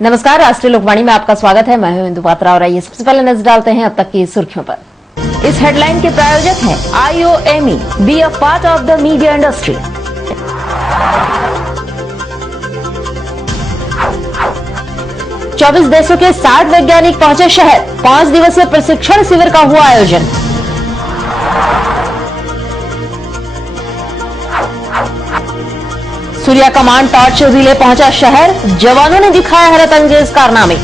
नमस्कार, राष्ट्रीय लोकवाणी में आपका स्वागत है। मैं हूं इंदु पात्रा और आइए सबसे पहले नजर डालते हैं अब तक की सुर्खियों पर। इस हेडलाइन के प्रायोजक हैं IOME, be a part of the media industry. चौबीस देशों के 60 वैज्ञानिक पहुंचे शहर, 5 दिवसीय प्रशिक्षण शिविर का हुआ आयोजन। सूर्या कमांड टॉर्च रिले पहुंचा शहर, जवानों ने दिखाया हैरतअंगेज कारनामे।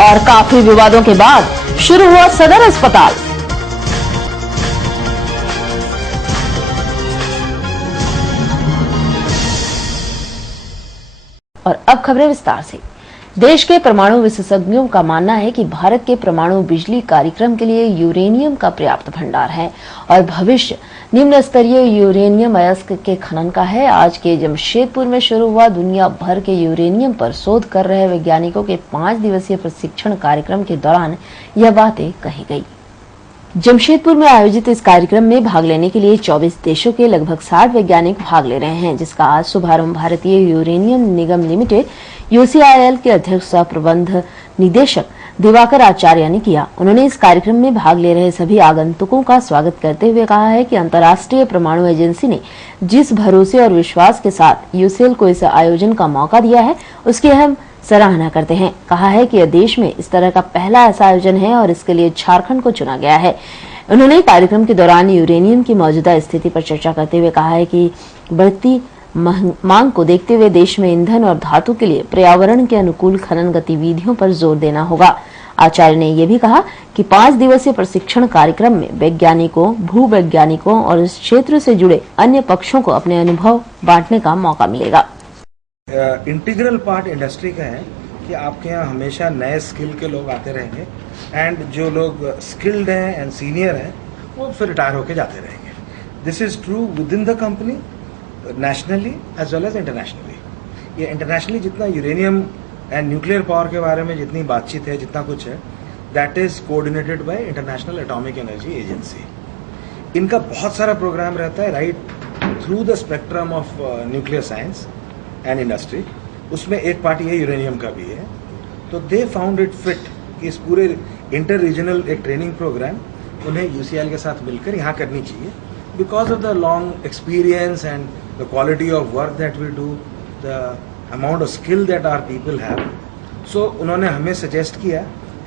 और काफी विवादों के बाद शुरू हुआ सदर अस्पताल। और अब खबरें विस्तार से। देश के परमाणु विशेषज्ञों का मानना है कि भारत के परमाणु बिजली कार्यक्रम के लिए यूरेनियम का पर्याप्त भंडार है और भविष्य निम्न स्तरीय यूरेनियम अयस्क के खनन का है। आज के जमशेदपुर में शुरू हुआ दुनिया भर के यूरेनियम पर शोध कर रहे वैज्ञानिकों के 5 दिवसीय प्रशिक्षण कार्यक्रम के दौरान यह बातें कही गई। जमशेदपुर में आयोजित इस कार्यक्रम में भाग लेने के लिए 24 देशों के लगभग 60 वैज्ञानिक भाग ले रहे हैं, जिसका आज शुभारंभ भारतीय यूरेनियम निगम लिमिटेड UCIL के अध्यक्ष सह प्रबंध निदेशक दिवाकर आचार्य ने किया। उन्होंने इस कार्यक्रम में भाग ले रहे सभी आगंतुकों का स्वागत करते हुए कहा है कि अंतर्राष्ट्रीय परमाणु एजेंसी ने जिस भरोसे और विश्वास के साथ UCIL को इस आयोजन का मौका दिया है, उसकी हम सराहना करते हैं। कहा है कि यह देश में इस तरह का पहला ऐसा आयोजन है और इसके लिए झारखंड को चुना गया है। उन्होंने कार्यक्रम के दौरान यूरेनियम की मौजूदा स्थिति पर चर्चा करते हुए कहा है कि बढ़ती मांग को देखते हुए देश में ईंधन और धातु के लिए पर्यावरण के अनुकूल खनन गतिविधियों पर जोर देना होगा। आचार्य ने यह भी कहा कि 5 दिवसीय प्रशिक्षण कार्यक्रम में वैज्ञानिकों, भूवैज्ञानिकों और इस क्षेत्र से जुड़े अन्य पक्षों को अपने अनुभव बांटने का मौका मिलेगा। इंटीग्रल पार्ट इंडस्ट्री का है कि आपके यहाँ हमेशा नए स्किल के लोग आते रहेंगे एंड जो लोग स्किल्ड हैं एंड सीनियर हैं वो फिर रिटायर होके जाते रहेंगे। This is true within the company, nationally as well as internationally. ये इंटरनेशनली जितना यूरेनियम एंड न्यूक्लियर पावर के बारे में जितनी बातचीत है, जितना कुछ है, that is coordinated by International Atomic Energy Agency. इनका बहुत सारा प्रोग्राम रहता है right through the spectrum of nuclear science and industry. उसमें एक पार्ट ये यूरेनियम का भी है। तो दे फाउंड इट फिट कि इस पूरे इंटर रीजनल एक ट्रेनिंग प्रोग्राम उन्हें UCIL के साथ मिलकर यहाँ करनी चाहिए, because of the long experience and the quality of work that we do, the amount of skill that our people have. So उन्होंने हमें सजेस्ट किया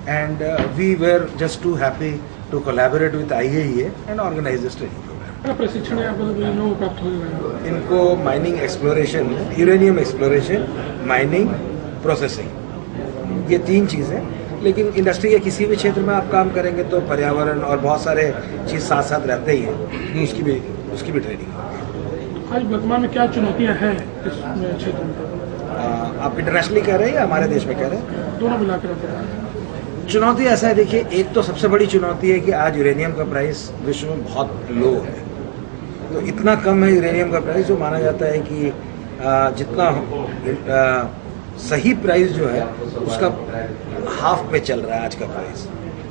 and we were just too happy to collaborate with IAEA and organise this training programme. प्रशिक्षण प्राप्त हो इनको mining exploration, uranium exploration, mining, processing, ये 3 चीज़ें। लेकिन इंडस्ट्री के किसी भी क्षेत्र में आप काम करेंगे तो पर्यावरण और बहुत सारे चीज़ साथ साथ रहते ही हैं, उसकी भी ट्रेनिंग। आज वर्तमान में क्या चुनौतियां हैं इस क्षेत्र में? आप इंटरनेशनली कह रहे हैं या हमारे देश में कह रहे हैं? दोनों मिलाकर चुनौती ऐसा है, देखिए, एक तो सबसे बड़ी चुनौती है कि आज यूरेनियम का प्राइस विश्व में बहुत लो है। तो इतना कम है यूरेनियम का प्राइस, जो माना जाता है कि जितना सही प्राइस जो है उसका हाफ पे चल रहा है आज का प्राइस।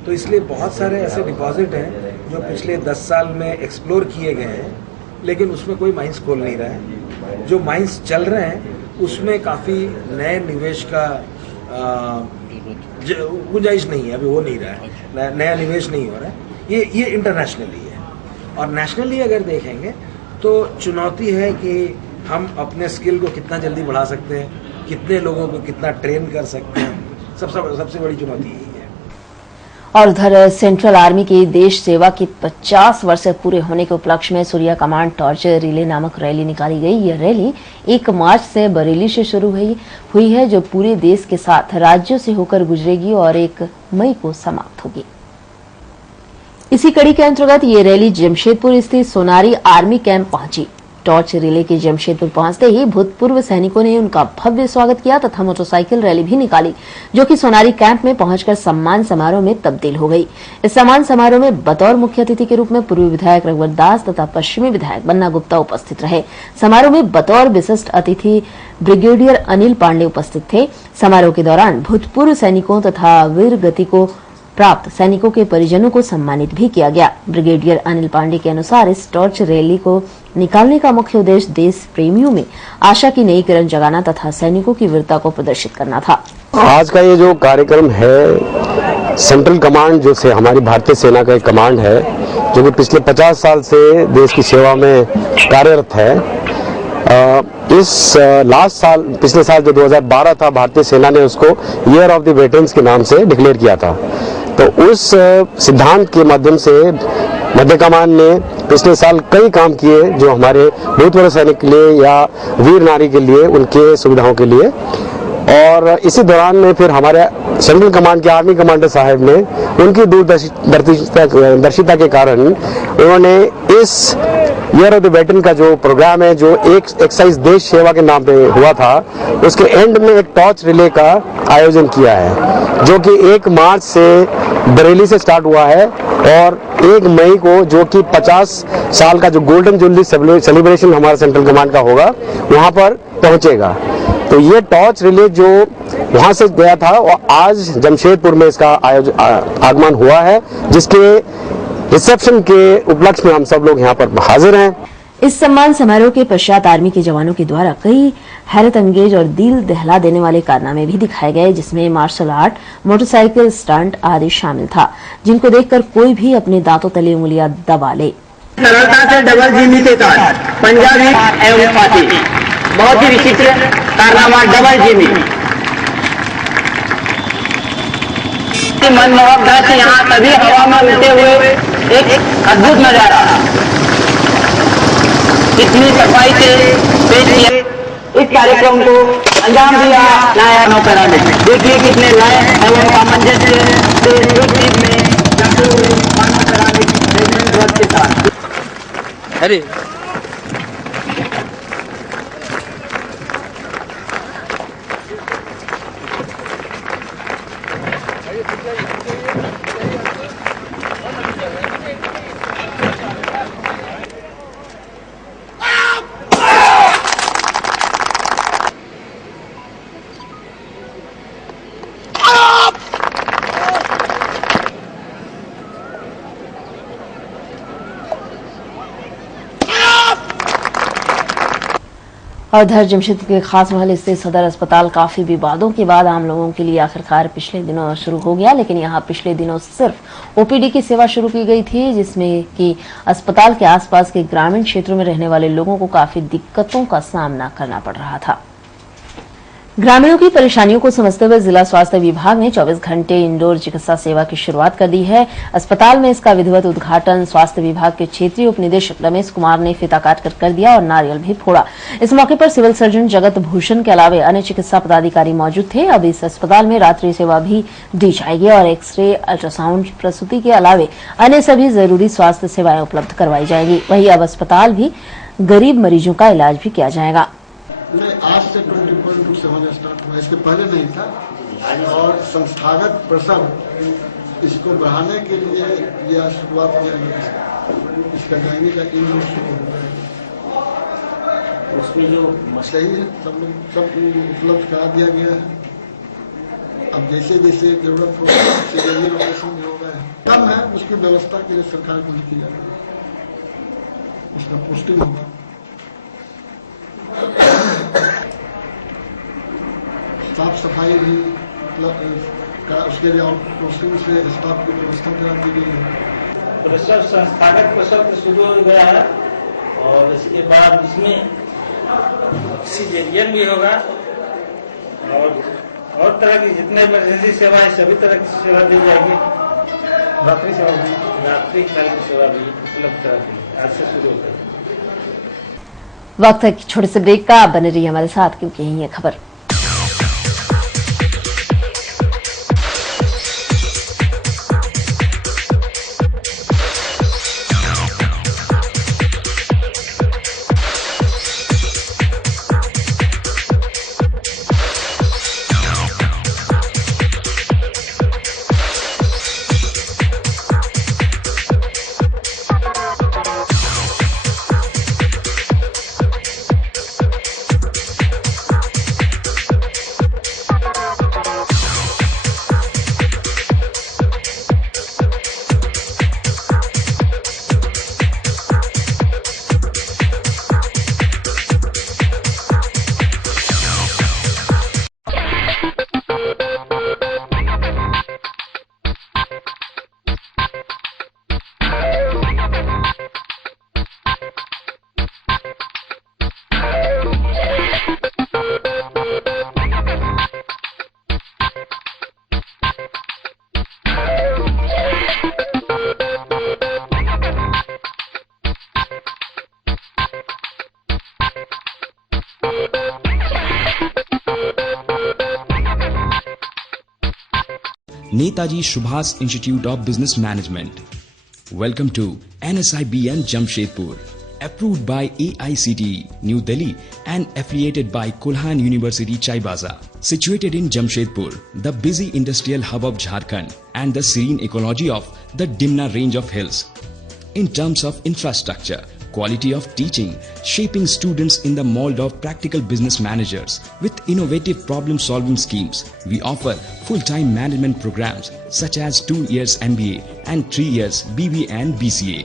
तो इसलिए बहुत सारे ऐसे डिपॉजिट हैं जो पिछले 10 साल में एक्सप्लोर किए गए हैं, लेकिन उसमें कोई माइंस खोल नहीं रहा है। जो माइंस चल रहे हैं उसमें काफ़ी नए निवेश का गुंजाइश नहीं है, अभी हो नहीं रहा है, नया निवेश नहीं हो रहा है। ये इंटरनेशनली है। और नेशनली अगर देखेंगे तो चुनौती है कि हम अपने स्किल को कितना जल्दी बढ़ा सकते हैं, कितने लोगों को कितना ट्रेन कर सकते हैं, सबसे बड़ी चुनौती यही है। और उधर सेंट्रल आर्मी की देश सेवा की 50 वर्ष पूरे होने के उपलक्ष्य में सूर्या कमांड टॉर्च रिले नामक रैली निकाली गई। यह रैली 1 मार्च से बरेली से शुरू हुई है, जो पूरे देश के 7 राज्यों से होकर गुजरेगी और 1 मई को समाप्त होगी। इसी कड़ी के अंतर्गत ये रैली जमशेदपुर स्थित सोनारी आर्मी कैंप पहुंची। टॉर्च रिले के जमशेदपुर पहुंचते ही भूतपूर्व सैनिकों ने उनका भव्य स्वागत किया तथा मोटरसाइकिल रैली भी निकाली, जो कि सोनारी कैंप में पहुंचकर सम्मान समारोह में तब्दील हो गई। इस सम्मान समारोह में बतौर मुख्य अतिथि के रूप में पूर्व विधायक रघुवर दास तथा पश्चिमी विधायक बन्ना गुप्ता उपस्थित रहे। समारोह में बतौर विशिष्ट अतिथि ब्रिगेडियर अनिल पांडे उपस्थित थे। समारोह के दौरान भूतपूर्व सैनिकों तथा वीर गति को प्राप्त सैनिकों के परिजनों को सम्मानित भी किया गया। ब्रिगेडियर अनिल पांडे के अनुसार इस टॉर्च रैली को निकालने का मुख्य उद्देश्य देश प्रेमियों में आशा की नई किरण जगाना तथा सैनिकों की वीरता को प्रदर्शित करना था। आज का ये जो कार्यक्रम है, सेंट्रल कमांड जो से हमारी भारतीय सेना का एक कमांड है जो कि पिछले 50 साल से देश की सेवा में कार्यरत है। इस लास्ट साल, पिछले साल जो 2012 था, भारतीय सेना ने उसको ईयर ऑफ द वेटरन्स के नाम से डिक्लेयर किया था। तो उस सिद्धांत के माध्यम से मध्य कमान ने पिछले साल कई काम किए जो हमारे भूतपूर्व सैनिक के लिए या वीर नारी के लिए, उनके सुविधाओं के लिए। और इसी दौरान में फिर हमारे सेंट्रल कमांड के आर्मी कमांडर साहब ने उनकी दूरदर्शिता के कारण उन्होंने इस ईयर ऑफ द वेटरन का जो प्रोग्राम है, जो एक एक्सरसाइज देश सेवा के नाम पे हुआ था, उसके एंड में एक टॉर्च रिले का आयोजन किया है जो कि 1 मार्च से बरेली से स्टार्ट हुआ है और 1 मई को जो कि 50 साल का जो गोल्डन जुबली सेलिब्रेशन हमारा सेंट्रल कमांड का होगा, वहां पर पहुंचेगा। तो ये टॉर्च रिले जो वहां से गया था और आज जमशेदपुर में इसका आगमन हुआ है, जिसके रिसेप्शन के उपलक्ष्य में हम सब लोग यहाँ पर हाजिर हैं। इस सम्मान समारोह के पश्चात आर्मी के जवानों के द्वारा कई हैरत अंगेज और दिल दहला देने वाले कारनामे भी दिखाए गए, जिसमें मार्शल आर्ट, मोटरसाइकिल स्टंट आदि शामिल था, जिनको देखकर कोई भी अपने दांतों तले उंगलियां दबा ले। सरलता से डबल जिमी के साथ पंजाबी एवं फाती, बहुत ही विचित्र कारनामा डबल जिमी। मनमोहक दृश्य यहाँ तभी हवा में उड़ते हुए एक अद्भुत नजारा, इतनी सफाई से पेश किया। इस कार्यक्रम को अंजाम दिया नायक नौकरा ने। देखिए कितने लायक एवं सामंजस्य से एक टीम में जाते हुए ध्वज के साथ। अरे और उधर जमशेदपुर के खास महल स्थित सदर अस्पताल काफी विवादों के बाद आम लोगों के लिए आखिरकार पिछले दिनों शुरू हो गया, लेकिन यहाँ पिछले दिनों सिर्फ ओपीडी की सेवा शुरू की गई थी, जिसमें कि अस्पताल के आसपास के ग्रामीण क्षेत्रों में रहने वाले लोगों को काफी दिक्कतों का सामना करना पड़ रहा था। ग्रामीणों की परेशानियों को समझते हुए जिला स्वास्थ्य विभाग ने 24 घंटे इंडोर चिकित्सा सेवा की शुरुआत कर दी है। अस्पताल में इसका विधिवत उद्घाटन स्वास्थ्य विभाग के क्षेत्रीय उपनिदेशक रमेश कुमार ने फीता काटकर कर दिया और नारियल भी फोड़ा। इस मौके पर सिविल सर्जन जगत भूषण के अलावे अन्य चिकित्सा पदाधिकारी मौजूद थे। अब इस अस्पताल में रात्रि सेवा भी दी जाएगी और एक्सरे, अल्ट्रासाउंड, प्रसूति के अलावे अन्य सभी जरूरी स्वास्थ्य सेवाएं उपलब्ध करवाई जाएगी। वहीं अब अस्पताल भी गरीब मरीजों का इलाज भी किया जाएगा। नहीं, आज से 20.7 स्टार्ट हुआ, इसके पहले नहीं था। और संस्थागत प्रसव इसको बढ़ाने के लिए यह शुरुआत किया गया। इसका जाएंगे का टीम शुरू हो गया, उसमें जो सही है सब उपलब्ध करा दिया गया है। अब जैसे जैसे जरूरत हो सीजनल ऑपरेशन भी हो गया है, कम है, उसकी व्यवस्था के लिए सरकार को की जाएगी, उसका पोस्टिंग होगा। साफ सफाई भी उसके लिए पोस्टिंग से स्टाफ की व्यवस्था करा दी गई है। प्रसव संस्थागत प्रसव शुरू हो गया है और इसके बाद इसमें सीजेरियन भी होगा और तरह की जितने इमरजेंसी सेवा है सभी तरह की सेवा दी जाएगी। रात्रि काल की सेवा भी उपलब्ध कराएगी। आज से शुरू होगा। वक्त है छोटे से ब्रेक का, बने रहिए हमारे साथ क्योंकि यही है खबर। Netaji Subhas Institute of Business Management. Welcome to NSIBM Jamshedpur. Approved by AICTE, New Delhi and affiliated by Kulhan University Chaibaza. Situated in Jamshedpur, the busy industrial hub of Jharkhand and the serene ecology of the Dimna range of hills. In terms of infrastructure, quality of teaching, shaping students in the mold of practical business managers with innovative problem-solving schemes, we offer full-time management programs such as 2 years MBA and 3 years BBA and BCA.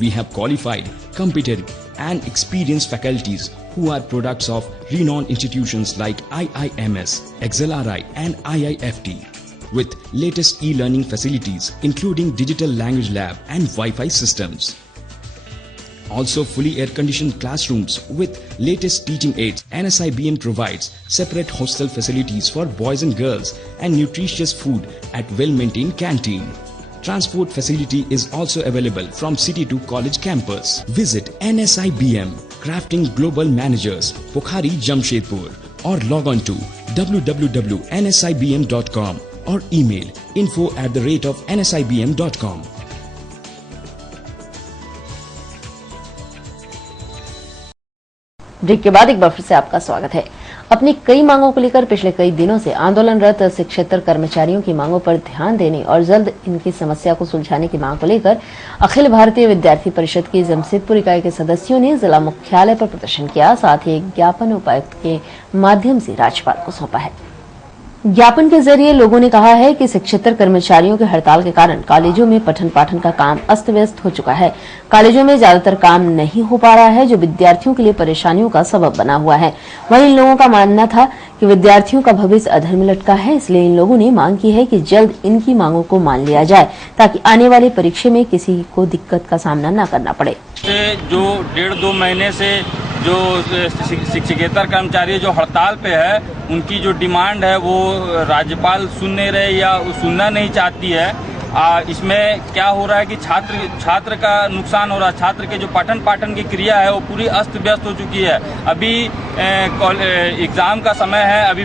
We have qualified, competent and experienced faculties who are products of renowned institutions like IIMS, XLRI and IIFT. With latest e-learning facilities including digital language lab and Wi-Fi systems. Also fully air-conditioned classrooms with latest teaching aids. NSIBM provides separate hostel facilities for boys and girls and nutritious food at well-maintained canteen. Transport facility is also available from city to college campus. Visit NSIBM, Crafting Global Managers, Pokhari, Jamshedpur or log on to www.nsibm.com or email info@nsibm.com. Break के बाद एक बार फिर से आपका स्वागत है। अपनी कई मांगों को लेकर पिछले कई दिनों से आंदोलनरत शिक्षकेतर कर्मचारियों की मांगों पर ध्यान देने और जल्द इनकी समस्या को सुलझाने की मांग को लेकर अखिल भारतीय विद्यार्थी परिषद की जमशेदपुर इकाई के सदस्यों ने जिला मुख्यालय पर प्रदर्शन किया। साथ ही एक ज्ञापन उपायुक्त के माध्यम से राज्यपाल को सौंपा है। ज्ञापन के जरिए लोगों ने कहा है कि शिक्षकेतर कर्मचारियों के हड़ताल के कारण कॉलेजों में पठन पाठन का काम अस्त व्यस्त हो चुका है। कॉलेजों में ज्यादातर काम नहीं हो पा रहा है, जो विद्यार्थियों के लिए परेशानियों का सबब बना हुआ है। वहीं इन लोगों का मानना था कि विद्यार्थियों का भविष्य अधर में लटका है, इसलिए इन लोगों ने मांग की है कि जल्द इनकी मांगों को मान लिया जाए ताकि आने वाली परीक्षा में किसी को दिक्कत का सामना न करना पड़े। जो 1.5-2 महीने से जो शिक्षकेतर कर्मचारी जो हड़ताल पे है, उनकी जो डिमांड है वो राज्यपाल सुन नहीं रहे या सुनना नहीं चाहती है। इसमें क्या हो रहा है कि छात्र का नुकसान हो रहा है। छात्र के जो पठन पाठन की क्रिया है वो पूरी अस्त व्यस्त हो चुकी है। अभी एग्जाम का समय है, अभी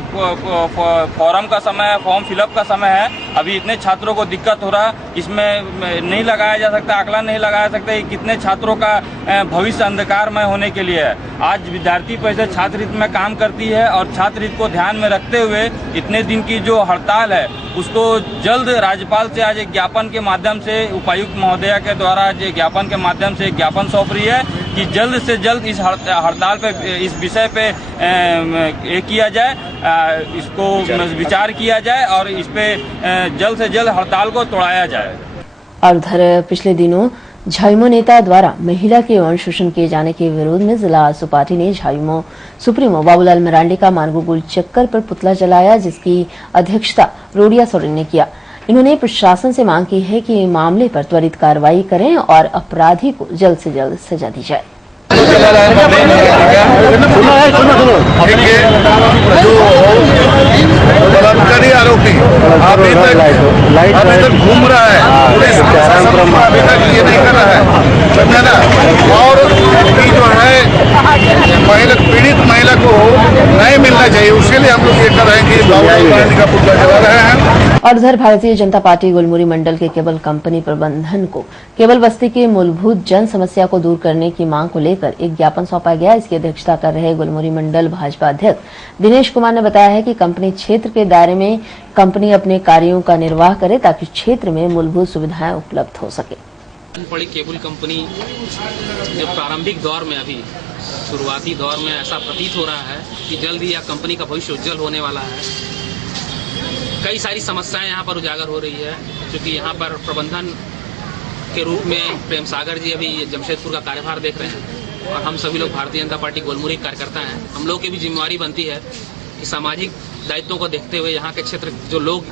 फॉर्म का समय है, फॉर्म फिलअप का समय है। अभी इतने छात्रों को दिक्कत हो रहा है, इसमें नहीं लगाया जा सकता, आकलन नहीं लगाया सकता कि कितने छात्रों का भविष्य अंधकारमय होने के लिए है। आज विद्यार्थी परिषद छात्र हित में काम करती है और छात्र हित को ध्यान में रखते हुए इतने दिन की जो हड़ताल है उसको जल्द राज्यपाल से आज एक ज्ञापन के माध्यम से उपायुक्त महोदया के द्वारा आज ज्ञापन के माध्यम से एक ज्ञापन सौंप रही है कि जल्द से जल्द इस हड़ताल पे, इस विषय पे किया जाए, इसको विचार किया जाए और इस पे जल्द से जल्द हड़ताल को तोड़ाया जाए। और उधर पिछले दिनों झाइमो नेता द्वारा महिला के यौन शोषण किए जाने के विरोध में जिला आसू पार्टी ने झाइमो सुप्रीमो बाबूलाल मरांडी का मार्गोगुल चक्कर पर पुतला जलाया, जिसकी अध्यक्षता रोडिया सोरेन ने किया। इन्होंने प्रशासन से मांग की है कि मामले पर त्वरित कार्रवाई करें और अपराधी को जल्द से जल्द सजा दी जाए। बलात्कारी आरोपी अभी तक घूम रहा है, पुलिस प्रशासन अभी तक ये नहीं कर रहा है, समझा ना। और जो है पीड़ित महिला को न्याय मिलना चाहिए, उसके लिए हम लोग ये कर रहे हैं कि बाबूलाल मरांडी का पुतला जला रहे हैं। और उधर भारतीय जनता पार्टी गुलमुरी मंडल के केबल कंपनी प्रबंधन को केबल बस्ती के मूलभूत जन समस्या को दूर करने की मांग को लेकर एक ज्ञापन सौंपा गया। इसकी अध्यक्षता कर रहे गुलमुरी मंडल भाजपा अध्यक्ष दिनेश कुमार ने बताया है कि कंपनी क्षेत्र के दायरे में कंपनी अपने कार्यों का निर्वाह करे ताकि क्षेत्र में मूलभूत सुविधाएं उपलब्ध हो सके। बड़ी केबल कंपनी जो प्रारंभिक दौर में, अभी शुरुआती दौर में ऐसा प्रतीत हो रहा है कि जल्द ही यह कंपनी का भविष्य उज्जवल होने वाला है। कई सारी समस्याएं यहाँ पर उजागर हो रही है, क्योंकि यहाँ पर प्रबंधन के रूप में प्रेम सागर जी अभी जमशेदपुर का कार्यभार देख रहे हैं और हम सभी लोग भारतीय जनता पार्टी गोलमुरी कार्यकर्ता हैं। हम लोग की भी जिम्मेवारी बनती है कि सामाजिक दायित्वों को देखते हुए यहाँ के क्षेत्र जो लोग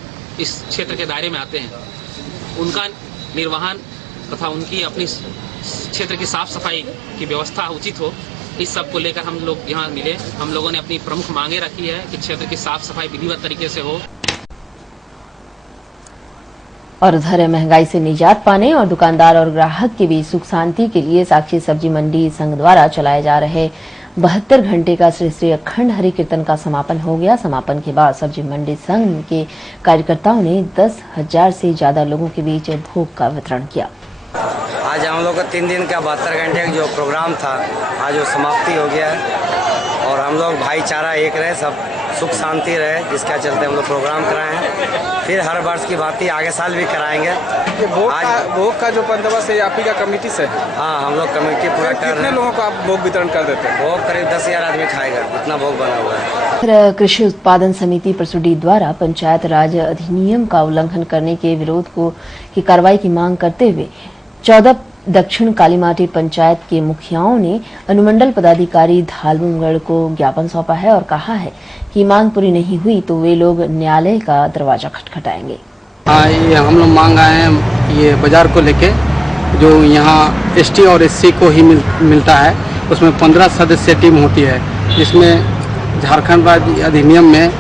इस क्षेत्र के दायरे में आते हैं उनका निर्वहन तथा उनकी अपनी क्षेत्र की साफ सफाई की व्यवस्था उचित हो, इस सब को लेकर हम लोग यहाँ मिले। हम लोगों ने अपनी प्रमुख मांगे रखी है कि क्षेत्र की साफ सफाई विधिवत तरीके से हो। और उधर महंगाई से निजात पाने और दुकानदार और ग्राहक के बीच सुख शांति के लिए साक्षी सब्जी मंडी संघ द्वारा चलाए जा रहे 72 घंटे का श्री श्री अखंड हरि कीर्तन का समापन हो गया। समापन के बाद सब्जी मंडी संघ के कार्यकर्ताओं ने 10,000 से ज्यादा लोगों के बीच भोग का वितरण किया। आज हम लोग का 3 दिन का 72 घंटे का जो प्रोग्राम था, आज वो समाप्ति हो गया है और हम लोग भाईचारा एक रहे, सब सुख शांति रहे, जिसके चलते हम लोग प्रोग्राम कराए हैं। फिर हर वर्ष की भांति आगे साल भी कराएंगे। ये भोग का जो बंदोबस्त है आप ही का कमेटी से? हाँ, हम लोग कमेटी पूरा कर रहे हैं। कितने लोगों को आप भोग वितरण कर देते हैं? भोग करीब 10,000 आदमी खाएगा, इतना भोग बना हुआ है। फिर कृषि उत्पादन समिति परसुडी द्वारा पंचायत राज अधिनियम का उल्लंघन करने के विरोध की कार्रवाई की मांग करते हुए 14 दक्षिण कालीमाटी पंचायत के मुखियाओं ने अनुमंडल पदाधिकारी धालबुमगढ़ को ज्ञापन सौंपा है और कहा है कि मांग पूरी नहीं हुई तो वे लोग न्यायालय का दरवाजा खटखटाएंगे। हाँ, ये हम लोग मांग आए हैं ये बाजार को लेके, जो यहाँ एसटी और एससी को ही मिलता है, उसमें 15 सदस्य टीम होती है, जिसमें झारखंड राज्य अधिनियम में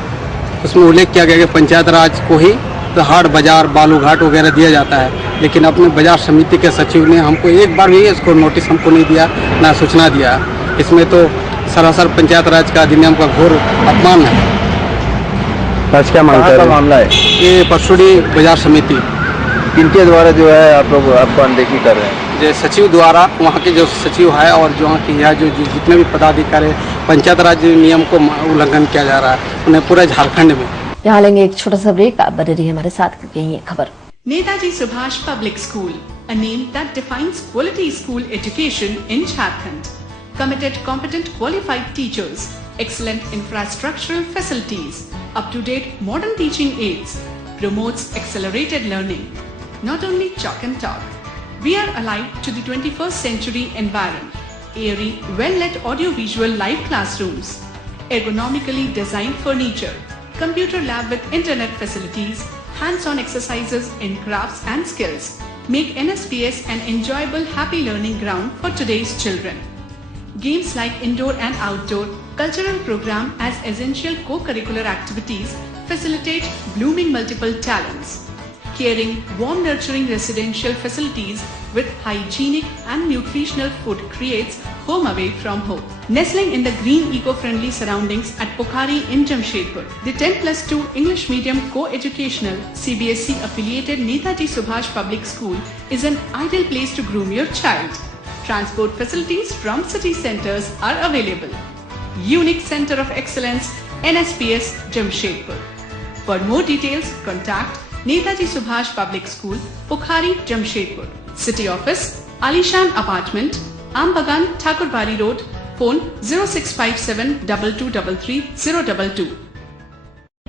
उसमें उल्लेख किया गया कि पंचायत राज को ही तो हाट बाजार बालूघाट वगैरह दिया जाता है। लेकिन अपने बाजार समिति के सचिव ने हमको एक बार भी इसको नोटिस हमको नहीं दिया, ना सूचना दिया। इसमें तो सरासर पंचायत राज का अधिनियम का घोर अपमान है। आज क्या मामला है? ये परसुडी बाजार समिति किनके द्वारा जो है आप लोग आपको अनदेखी कर रहे हैं? जो सचिव द्वारा, वहाँ के जो सचिव है और जो वहाँ की यहाँ जो जितने भी पदाधिकारी पंचायत राज नियम को उल्लंघन किया जा रहा है, उन्हें पूरे झारखंड में। यहाँ लेंगे एक छोटा सा ब्रेक, आप बने रहिए हमारे साथ क्योंकि ये खबर। Netaji Subhash Public School, a name that defines quality school education in Jharkhand. Committed, competent, qualified teachers, excellent infrastructural facilities, up-to-date modern teaching aids, promotes accelerated learning. Not only chalk and talk, we are alive to the 21st century environment. Airy, well-lit audio-visual live classrooms, ergonomically designed furniture, computer lab with internet facilities, hands-on exercises in crafts and skills make NSPS an enjoyable, happy learning ground for today's children. Games like indoor and outdoor cultural program as essential co-curricular activities facilitate blooming multiple talents. Caring, warm, nurturing residential facilities with hygienic and nutritional food creates home away from home. Nestling in the green eco-friendly surroundings at Pokhari in Jamshedpur, the 10+2 English medium co-educational CBSE affiliated Netaji Subhash Public School is an ideal place to groom your child. Transport facilities from city centers are available. Unique Center of Excellence, NSPS Jamshedpur. For more details, contact Netaji Subhash Public School, Pokhari, Jamshedpur. City Office, Alishan Apartment, Ambagan, Thakurbari Road. Phone 0657 2233 022.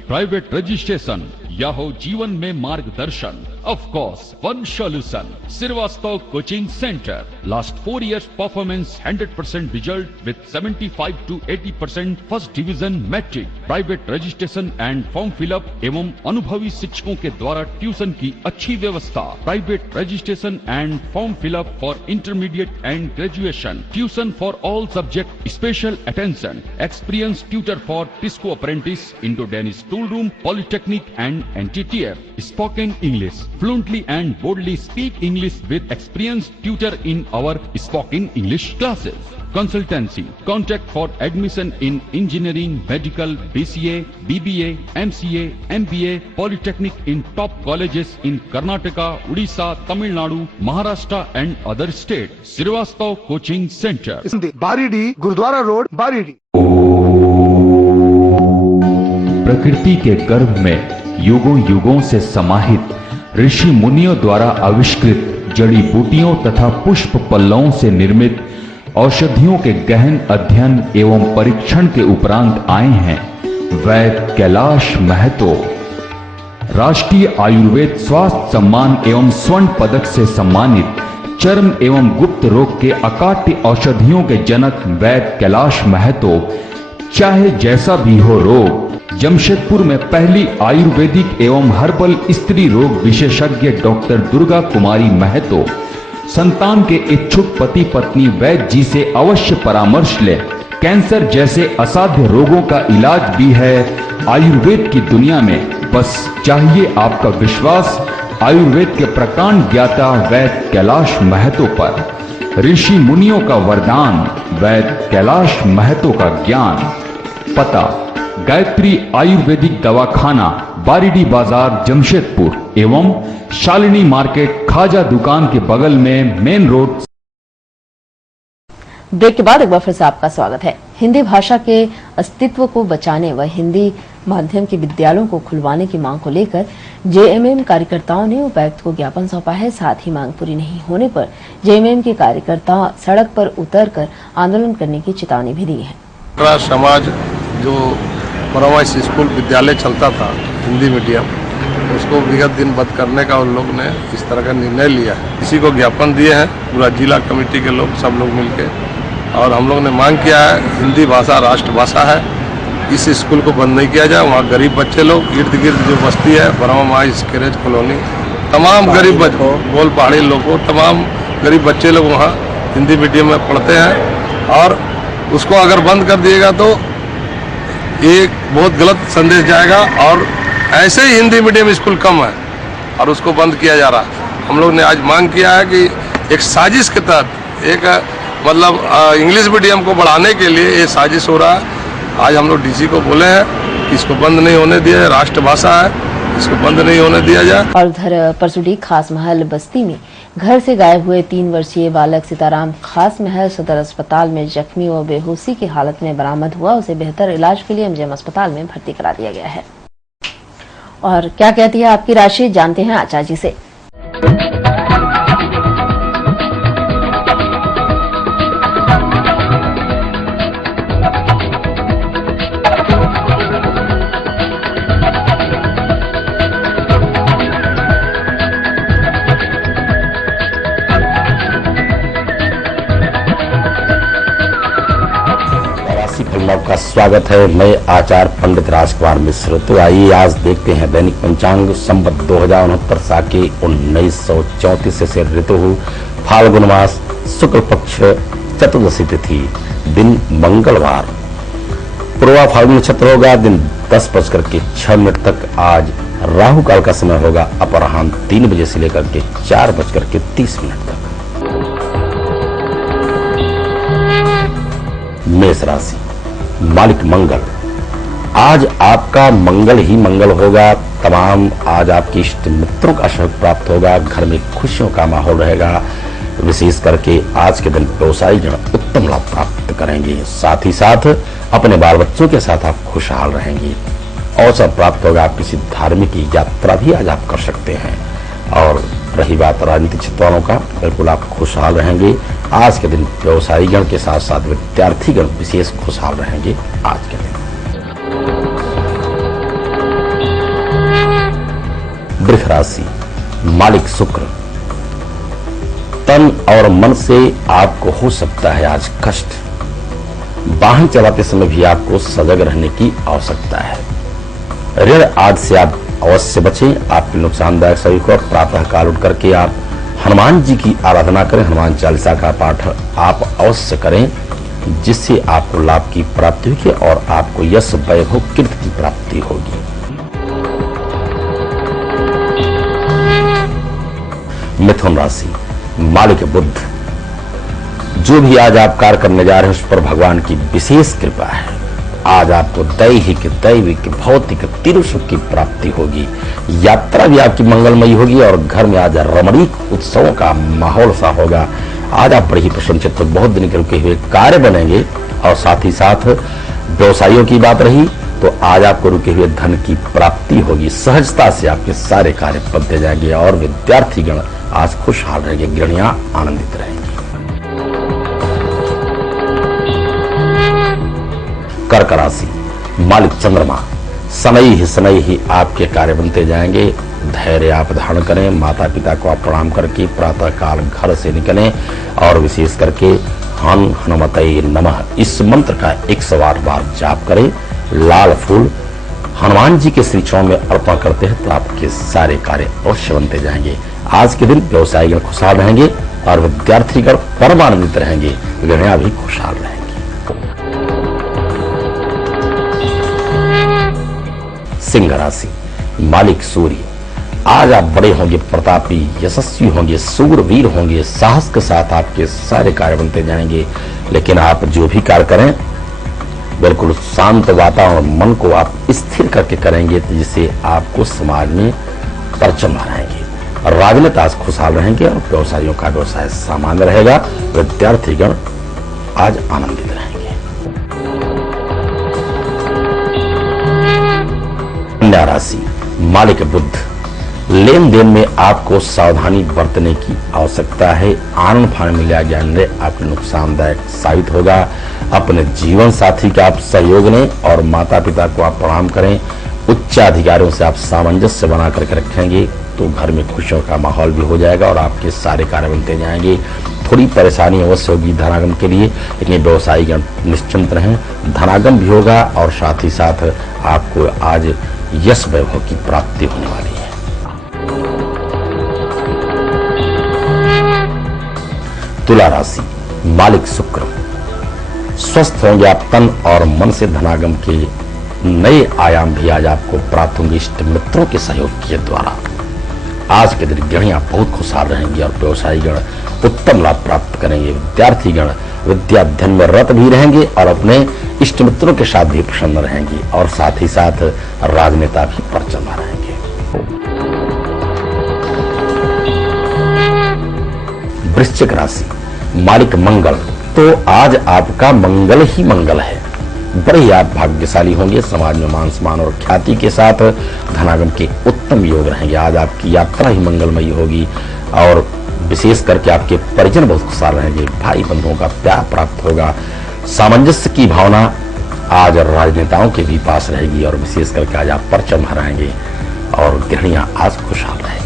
Private registration या हो जीवन में मार्गदर्शन, of course one solution. Srivastava Coaching Center. Last 4 years performance 100% result with 75 to 80% first division metric. Private registration and form fill up एवं अनुभवी शिक्षकों के द्वारा ट्यूशन की अच्छी व्यवस्था. Private registration and form fill up for intermediate and graduation. Tuition for all subject. Special attention. Experienced tutor for Tisco apprentice, Indo-Danish tool room, polytechnic and NTTF. Spoken English. Fluently and boldly speak English with experienced tutor in our spoken English classes. Consultancy. Contact for admission in engineering, medical, BCA, BBA, MCA, MBA, polytechnic in top colleges in Karnataka, Odisha, Tamil Nadu, Maharashtra and other states. Srivastava Coaching Center. Baridih, Gurudwara road, Baridih. प्रकृति के गर्भ में युगों युगों से समाहित ऋषि मुनियों द्वारा आविष्कृत जड़ी बूटियों तथा पुष्प पल्लवों से निर्मित औषधियों के गहन अध्ययन एवं परीक्षण के उपरांत आए हैं वैद्य कैलाश महतो। राष्ट्रीय आयुर्वेद स्वास्थ्य सम्मान एवं स्वर्ण पदक से सम्मानित चर्म एवं गुप्त रोग के अकाट्य औषधियों के जनक वैद्य कैलाश महतो। चाहे जैसा भी हो रोग, जमशेदपुर में पहली आयुर्वेदिक एवं हर्बल स्त्री रोग विशेषज्ञ डॉक्टर दुर्गा कुमारी महतो संतान के इच्छुक पति पत्नी वैद्य जी से अवश्य परामर्श ले। कैंसर जैसे असाध्य रोगों का इलाज भी है आयुर्वेद की दुनिया में। बस चाहिए आपका विश्वास आयुर्वेद के प्रकांड ज्ञाता वैद्य कैलाश महतो पर। ऋषि मुनियों का वरदान वैद्य कैलाश महतो का ज्ञान। पता गायत्री आयुर्वेदिक दवाखाना, बारीडी बाजार, जमशेदपुर एवं शालिनी मार्केट, खाजा दुकान के बगल में, मेन रोड। ब्रेक के बाद एक बार फिर से आपका स्वागत है। हिंदी भाषा के अस्तित्व को बचाने व हिंदी माध्यम के विद्यालयों को खुलवाने की मांग को लेकर जेएमएम कार्यकर्ताओं ने उपायुक्त को ज्ञापन सौंपा है। साथ ही मांग पूरी नहीं होने पर जेएमएम के कार्यकर्ता सड़क पर उतरकर आंदोलन करने की चेतावनी भी दी है। समाज जो परमाइश स्कूल विद्यालय चलता था हिंदी मीडियम, उसको विगत दिन बंद करने का उन लोग ने इस तरह का निर्णय लिया है। इसी को ज्ञापन दिए हैं पूरा जिला कमेटी के लोग, सब लोग मिलके, और हम लोग ने मांग किया है हिंदी भाषा राष्ट्रभाषा है, इस स्कूल को बंद नहीं किया जाए। वहाँ गरीब बच्चे लोग, इर्द गिर्द जो बस्ती है ब्रह्मा माई स्करेज कॉलोनी, तमाम गरीब बच्चों, गोल पहाड़ी लोगों, तमाम गरीब बच्चे लोग वहाँ हिंदी मीडियम में पढ़ते हैं, और उसको अगर बंद कर दिएगा तो एक बहुत गलत संदेश जाएगा। और ऐसे ही हिंदी मीडियम स्कूल कम है और उसको बंद किया जा रहा है। हम लोग ने आज मांग किया है कि एक साजिश के तहत एक मतलब इंग्लिश मीडियम को बढ़ाने के लिए ये साजिश हो रहा है। आज हम लोग डीसी को बोले हैं कि इसको बंद नहीं होने दिया जाए, राष्ट्रभाषा है, इसको बंद नहीं होने दिया जाए। और उधर परसुडी खास महल बस्ती में घर से गायब हुए 3 वर्षीय बालक सीताराम खास महल सदर अस्पताल में जख्मी व बेहोशी की हालत में बरामद हुआ। उसे बेहतर इलाज के लिए एमजीएम अस्पताल में भर्ती करा दिया गया है। और क्या कहती है आपकी राशि, जानते हैं आचार्य जी से। का स्वागत है। मैं आचार्य पंडित राजकुमार मिश्र। तो आइए आज देखते हैं दैनिक पंचांग संवत 2069 साके 1934 से ऋतु फाल्गुन मास शुक्ल पक्ष चतुर्दशी तिथि, दिन मंगलवार, पूर्वा फाल्गुन नक्षत्र होगा दिन 10:06 तक। आज राहु काल का समय होगा अपराह्न 3 बजे से लेकर के 4:30 तक। मेष राशि, मालिक मंगल, आज आपका मंगल ही मंगल होगा। तमाम आज आपके इष्ट मित्रों का सहयोग प्राप्त होगा। घर में खुशियों का माहौल रहेगा। विशेष करके आज के दिन व्यवसायी जन उत्तम लाभ प्राप्त करेंगे। साथ ही साथ अपने बाल बच्चों के साथ आप खुशहाल रहेंगे। अवसर प्राप्त होगा, आप किसी धार्मिक यात्रा भी आज आप कर सकते हैं। और रही बात राजनीतिक क्षेत्र वालों का, बिल्कुल आप खुशहाल रहेंगे। आज के दिन व्यवसायी गण के साथ साथ विद्यार्थी गण विशेष खुशहाल रहेंगे आज के दिन। वृष राशि, मालिक शुक्र, तन और मन से आपको हो सकता है आज कष्ट। वाहन चलाते समय भी आपको सजग रहने की आवश्यकता है। ऋण आज से आप अवश्य बचें। आपके नुकसानदायक सभी को प्रातः काल उठ करके आप हनुमान जी की आराधना करें। हनुमान चालीसा का पाठ आप अवश्य करें, जिससे आपको लाभ की प्राप्ति होगी और आपको यश वैभव कीर्ति की प्राप्ति होगी। मिथुन राशि, मालिक बुध, जो भी आज आप कार्य करने जा रहे हैं उस पर भगवान की विशेष कृपा है। आज आपको दैहिक, दैविक, भौतिक तीनों सुख की प्राप्ति होगी। यात्रा भी आपकी मंगलमयी होगी और घर में आज रमणीक उत्सवों का माहौल सा होगा। आज आप बड़े ही प्रसन्नचित्त, बहुत दिन के रुके हुए कार्य बनेंगे। और साथ ही साथ व्यवसायियों की बात रही तो आज आपको रुके हुए धन की प्राप्ति होगी। सहजता से आपके सारे कार्य पद्धे जाएंगे और विद्यार्थी गण आज खुशहाल रहेंगे। गृहिणियां आनंदित रहेंगी। कर्क राशि, मालिक चंद्रमा, समय ही आपके कार्य बनते जाएंगे। धैर्य आप धारण करें। माता पिता को आप प्रणाम करके प्रातः काल घर से निकलें और विशेष करके हनुमते नमः इस मंत्र का 108 बार जाप करें। लाल फूल हनुमान जी के श्री चरणों में अर्पण करते हैं तो आपके सारे कार्य अवश्य बनते जाएंगे। आज के दिन व्यवसायीगण खुशहाल रहेंगे और विद्यार्थीगण परमानंदित रहेंगे। गृहिणियां भी खुशहाल रहेंगे। सिंह राशि, मालिक सूर्य, आज आप बड़े होंगे, प्रतापी, यशस्वी होंगे, सूरवीर होंगे, साहस के साथ आपके सारे कार्य बनते जाएंगे। लेकिन आप जो भी कार्य करें बिल्कुल शांत वातावरण, मन को आप स्थिर करके करेंगे, तो जिससे आपको समाज में परचम रहेंगे। राजनेता आज खुशहाल रहेंगे और व्यवसायियों का व्यवसाय सामान्य रहेगा। विद्यार्थीगण आज आनंदित रहेंगे। कन्या राशि, मालिक बुध, लेन देन में आपको सावधानी बरतने की आवश्यकता है। आनंद फानन में लिया गया निर्णय आपके नुकसानदायक साबित होगा। अपने जीवन साथी का आप सहयोग लें और माता पिता को आप प्रणाम करें। उच्च अधिकारियों से आप सामंजस्य बना करके रखेंगे तो घर में खुशियों का माहौल भी हो जाएगा और आपके सारे कार्य बनते जाएंगे। थोड़ी परेशानी अवश्य होगी धनागम के लिए, लेकिन व्यवसायी निश्चिंत रहें, धनागम भी होगा और साथ ही साथ आपको आज यश वैभव की प्राप्ति होने वाली है। तुला राशि, मालिक शुक्र, स्वस्थ होंगे आप तन और मन से। धनागम के नए आयाम भी आज आपको प्राप्त होंगे इष्ट मित्रों के सहयोग के द्वारा। आज के दिन गृहिणियां बहुत खुशहाल रहेंगे और व्यवसायीगण उत्तम लाभ प्राप्त करेंगे। विद्यार्थीगण विद्या अध्ययन में रत भी रहेंगे और अपने इष्ट मित्रों के साथ भी प्रसन्न रहेंगे और साथ ही साथ राजनेता भी परचम रहेंगे। वृश्चिक राशि, मालिक मंगल, तो आज आपका मंगल ही मंगल है। बड़े ही आप भाग्यशाली होंगे। समाज में मान सम्मान और ख्याति के साथ धनागम के उत्तम योग रहेंगे। आज आपकी यात्रा ही मंगलमयी होगी और विशेष करके आपके परिजन बहुत खुशहाल रहेंगे। भाई बंधुओं का प्यार प्राप्त होगा। सामंजस्य की भावना आज राजनेताओं के भी पास रहेगी और विशेष करके आज आप परचम हराएंगे और गृहिणियां आज खुशहाल रहेंगी।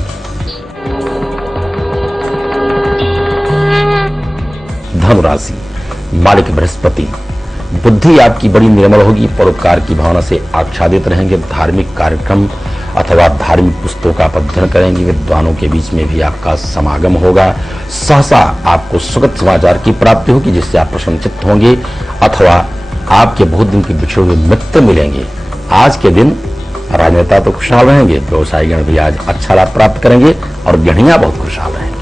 धनु राशि, मालिक बृहस्पति, बुद्धि आपकी बड़ी निर्मल होगी। परोपकार की भावना से आच्छादित रहेंगे। धार्मिक कार्यक्रम अथवा धार्मिक पुस्तकों का अध्ययन करेंगे। विद्वानों के बीच में भी आपका समागम होगा। सहसा आपको सुखद समाचार की प्राप्ति होगी जिससे आप प्रसन्नचित्त होंगे अथवा आपके बहुत दिन के बिछड़े हुए मित्र मिलेंगे। आज के दिन राजनेता तो खुशहाल रहेंगे, व्यवसायीगण भी आज अच्छा लाभ प्राप्त करेंगे और गृहिणियां बहुत खुशहाल रहेंगे।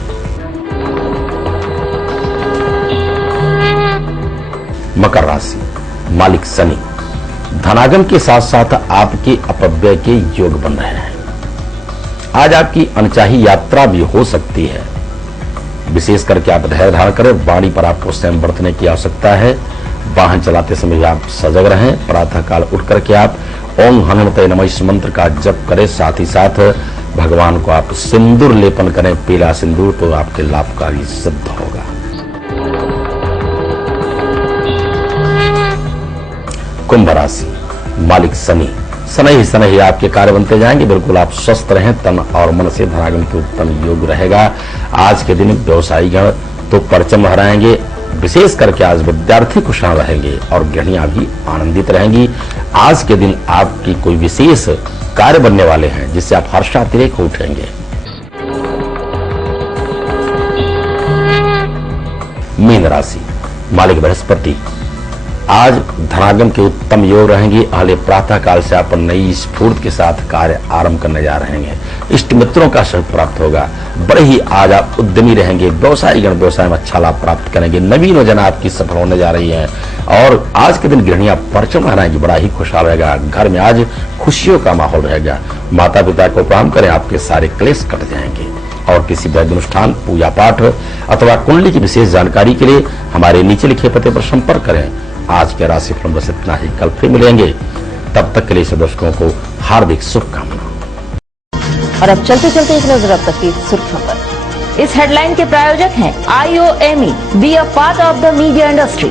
मकर राशि, मालिक शनि, धनागम के साथ साथ आपके अपव्यय के योग बन रहे हैं। आज आपकी अनचाही यात्रा भी हो सकती है। विशेष करके आप धैर्य धारण करें। वाणी पर आपको संयम बरतने की आवश्यकता है। वाहन चलाते समय आप सजग रहें। प्रातः काल उठ करके आप ओम हनुमते नमः इस मंत्र का जप करें। साथ ही साथ भगवान को आप सिंदूर लेपन करें, पीला सिंदूर, तो आपके लाभकारी सिद्ध होगा। कुंभ राशि, मालिक शनि, शनि ही आपके कार्य बनते जाएंगे। बिल्कुल आप स्वस्थ रहें, तन और मन से। धनागम के उत्तम योग रहेगा। आज के दिन व्यवसायीगण तो परचम हराएंगे। विशेष करके आज विद्यार्थी खुशहाल रहेंगे और गृहिणियां भी आनंदित रहेंगी। आज के दिन आपकी कोई विशेष कार्य बनने वाले हैं जिससे आप हर्षातिरेक उठेंगे। मीन राशि, मालिक बृहस्पति, आज धनागम के उत्तम योग रहेंगे। अहले प्रातः काल से आप नई स्फूर्ति के साथ कार्य आरंभ करने जा रहे हैं। इष्ट मित्रों का सहयोग प्राप्त होगा। बड़े ही आज आप उद्यमी रहेंगे। व्यवसायीगण व्यवसाय में अच्छा लाभ प्राप्त करेंगे। नवीन योजना आपकी सफल होने जा रही है और आज के दिन गृहिणियां परचम हराएंगी। बड़ा ही खुशहाल रहेगा। घर में आज खुशियों का माहौल रहेगा। माता पिता को प्रणाम करें, आपके सारे क्लेश कट जाएंगे। और किसी वैध अनुष्ठान, पूजा पाठ अथवा कुंडली की विशेष जानकारी के लिए हमारे नीचे लिखे पते पर संपर्क करें। आज के राशिफल बस इतना ही। कल फिर मिलेंगे। तब तक के लिए दर्शकों को हार्दिक शुभकामनाएं। और अब चलते चलते एक नजर अब तक की सुर्खियों पर। इस हेडलाइन के प्रायोजक हैं IOME, be a part of the media industry.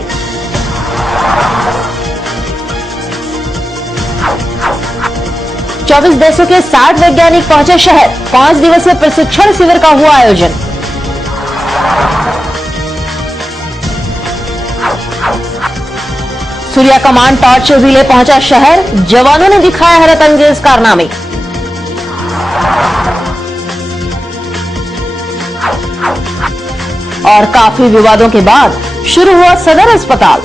चौबीस देशों के 60 वैज्ञानिक पहुंचे शहर। 5 दिवसीय प्रशिक्षण शिविर का हुआ आयोजन। सूर्या कमांड टॉर्च रिले पहुंचा शहर। जवानों ने दिखाया हैरत अंगेज कारनामे। और काफी विवादों के बाद शुरू हुआ सदर अस्पताल।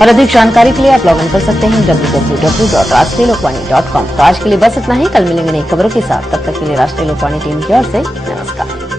और अधिक जानकारी के लिए आप लॉग इन कर सकते हैं www.rashtriyalokvani.com। तो आज के लिए बस इतना ही, कल मिलेंगे नई खबरों के साथ। तब तक के लिए राष्ट्रीय लोकवाणी टीम की ओर से नमस्कार।